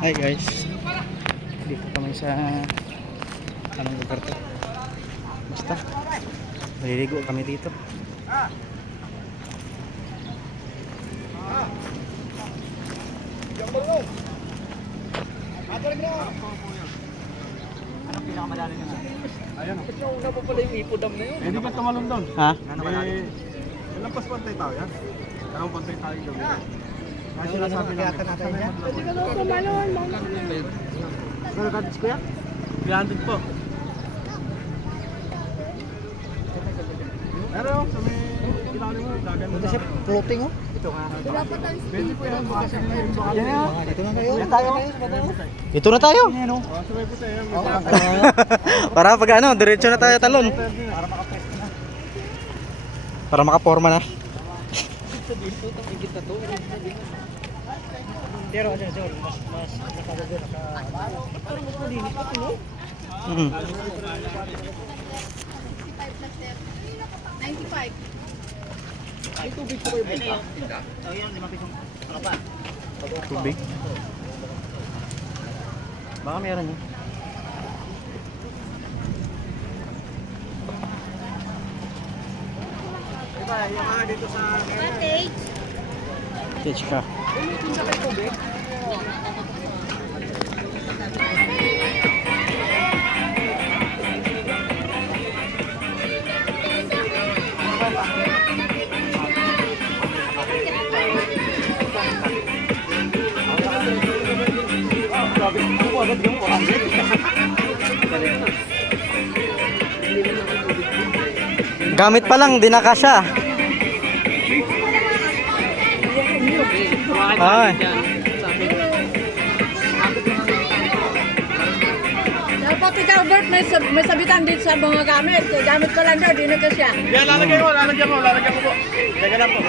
Hi guys, dito kami sa anong lugar to, basta maliligo kami dito. Anong pinakamalalim nyo? Ayan o. Ba't nauna pa pala yung ipodam na yun? Hindi ba tumalon doon? Ha? Ano malalim? Lampas pantay tayo yan. Parang pantay tayo doon. Kasi sinasabi namin. Pwede ka naman pumalon. Pero kadis ko yan? 300 po. Pero sa may ilalim mo, dagan mo Ito siya floating oh. Ito nga. Pwede po yan. Baka sila yung baka. Dito na kayo. Tayo. Dito na tayo. Sa may puti yan. Para pag ano, diretso na tayo talon. Para makapwesto na. Para makaporma na. Dito, tangigit na to. Pero ano yun, mas nakagago, parang mas malinis pa ito. Mm. 95. Ay, tubig ko kayo ba? Oh, yan, 5 pisong ano pa? Tubig. Baka meron yun. Diba, yung mga dito sa... Cottage. Catch ka. Tinda kayo tubig? Gamit pa lang, dinakasya. Ay. Dapat ikaw, Bert, may sabitan dito sa mga gamit. Gamit ko lang daw, di na ka siya. Yan, lalagyan ko po. Teka lang po.